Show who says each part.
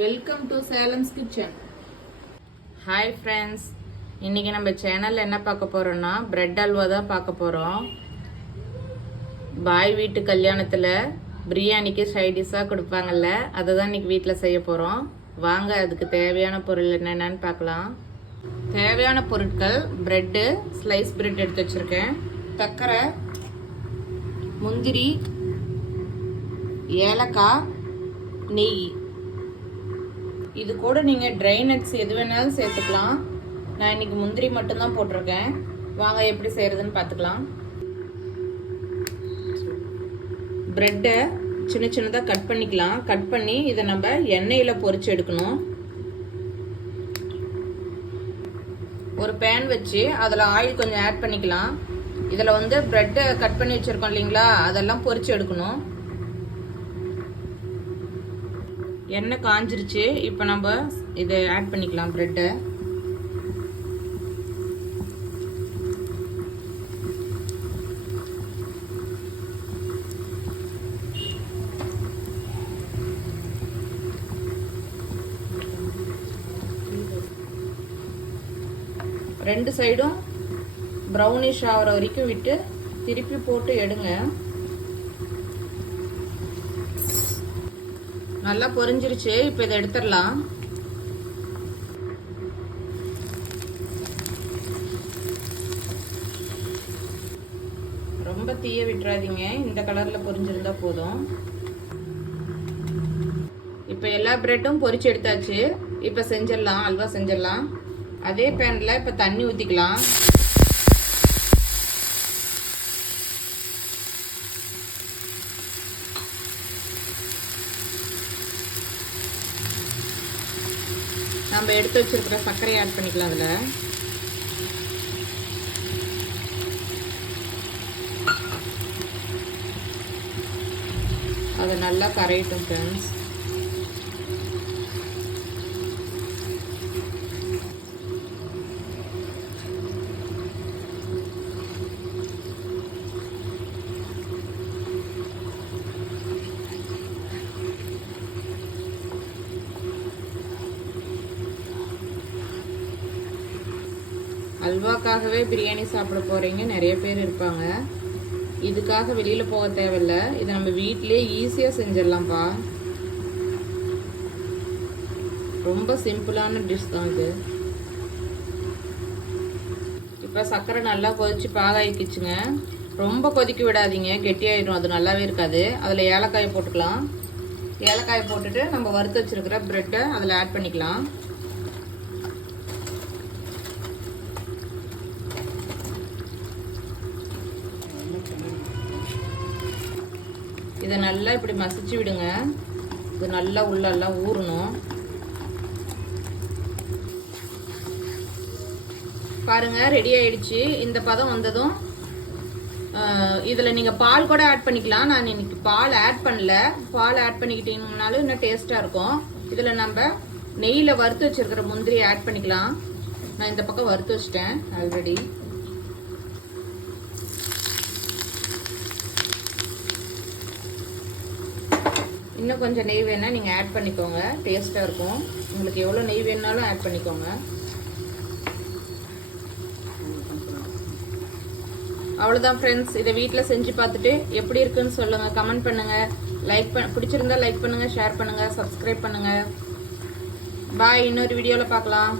Speaker 1: Welcome to Salem's kitchen
Speaker 2: hi friends இன்றைக்கி நம்ம சேனலில் என்ன பார்க்க போகிறோன்னா பிரெட் அல்வா தான் பார்க்க போகிறோம் பாய் வீட்டு கல்யாணத்தில் பிரியாணிக்கு சைடிஷாக கொடுப்பாங்கல்ல அதை தான் இன்றைக்கி வீட்டில் செய்ய போகிறோம் வாங்க அதுக்கு தேவையான பொருள் என்னென்னு பார்க்கலாம். தேவையான பொருட்கள் பிரெட்டு ஸ்லைஸ் பிரெட் எடுத்து வச்சுருக்கேன். சக்கரை முந்திரி ஏலக்காய் நெய். இது கூட நீங்கள் ட்ரை நட்ஸ் எது வேணாலும் சேர்த்துக்கலாம். நான் இன்னைக்கு முந்திரி மட்டும்தான் போட்டிருக்கேன். வாங்க எப்படி செய்கிறதுன்னு பார்த்துக்கலாம். ப்ரெட்டை சின்ன சின்னதாக கட் பண்ணிக்கலாம். கட் பண்ணி இதை நம்ம எண்ணெயில் பொறிச்சு எடுக்கணும். ஒரு பேன் வச்சு அதில் ஆயில் கொஞ்சம் ஆட் பண்ணிக்கலாம். இதில் வந்து ப்ரெட்டை கட் பண்ணி வச்சுருக்கோம் இல்லைங்களா? அதெல்லாம் பொறிச்சு எடுக்கணும். எண்ணெய் காஞ்சிருச்சு. இப்போ நம்ம இதை ஆட் பண்ணிக்கலாம் ப்ரெட்டை ரெண்டு சைடும் ப்ரௌனிஷ் ஆகிற வரைக்கும் விட்டு திருப்பி போட்டு எடுங்க. நல்லா பொரிஞ்சிருச்சு இப்போ இதை எடுத்துடலாம். ரொம்ப தீய விட்டுறாதீங்க இந்த கலரில் பொரிஞ்சிருந்தா போதும். இப்போ எல்லா பிரெட்டும் பொரிச்சு எடுத்தாச்சு. இப்போ செஞ்சிடலாம் அல்வா செஞ்சிடலாம். அதே பேனில் இப்போ தண்ணி ஊற்றிக்கலாம் நம்ம எடுத்து வச்சிருக்கிற சர்க்கரையை ஆட் பண்ணிக்கலாம் அதில். அதை நல்லா கரையட்டும் ஃப்ரெண்ட்ஸ் அல்வாக்காகவே பிரியாணி சாப்பிட போகிறீங்க நிறைய பேர் இருப்பாங்க. இதுக்காக வெளியில் போக தேவையில்ல. இதை நம்ம வீட்டிலே ஈஸியாக செஞ்சிடலாம்ப்பா. ரொம்ப சிம்பிளான டிஷ் தான் இது. இப்போ சர்க்கரை நல்லா கொதிச்சு பாகாயிக்கிச்சுங்க. ரொம்ப கொதிக்க விடாதீங்க. கெட்டியாயிடும் அது நல்லாவே இருக்காது. அதில் ஏலக்காயை போட்டுக்கலாம். ஏலக்காயை போட்டுட்டு நம்ம வறுத்து வச்சுருக்கிற ப்ரெட்டை அதில் ஆட் பண்ணிக்கலாம். இதை நல்லா இப்படி மசிச்சு விடுங்க. இது நல்லா உள்ளெல்லாம் ஊறணும். பாருங்க ரெடி ஆயிடுச்சு. இந்த பதம் வந்ததும் இதில் நீங்கள் பால் கூட ஆட் பண்ணிக்கலாம். நான் இன்னைக்கு பால் ஆட் பண்ணல. பால் ஆட் பண்ணிக்கிட்டீங்கனாலும் இன்னும் டேஸ்ட்டாக இருக்கும். இதில் நம்ம நெய்யில் வறுத்து வச்சிருக்கிற முந்திரி ஆட் பண்ணிக்கலாம். நான் இந்த பக்கம் வறுத்து வச்சிட்டேன் ஆல்ரெடி இன்னும் கொஞ்சம் நெய் வேணால் நீங்கள் ஆட் பண்ணிக்கோங்க. டேஸ்ட்டாக இருக்கும். உங்களுக்கு எவ்வளோ நெய் வேணாலும் ஆட் பண்ணிக்கோங்க. அவ்வளோதான் ஃப்ரெண்ட்ஸ் இதை வீட்டில் செஞ்சு பார்த்துட்டு எப்படி இருக்குன்னு சொல்லுங்கள் கமெண்ட் பண்ணுங்கள் லைக் பண்ண பிடிச்சிருந்தா லைக் பண்ணுங்கள் ஷேர் பண்ணுங்கள் சப்ஸ்கிரைப் பண்ணுங்கள் பாய் இன்னொரு வீடியோவில் பார்க்கலாம்.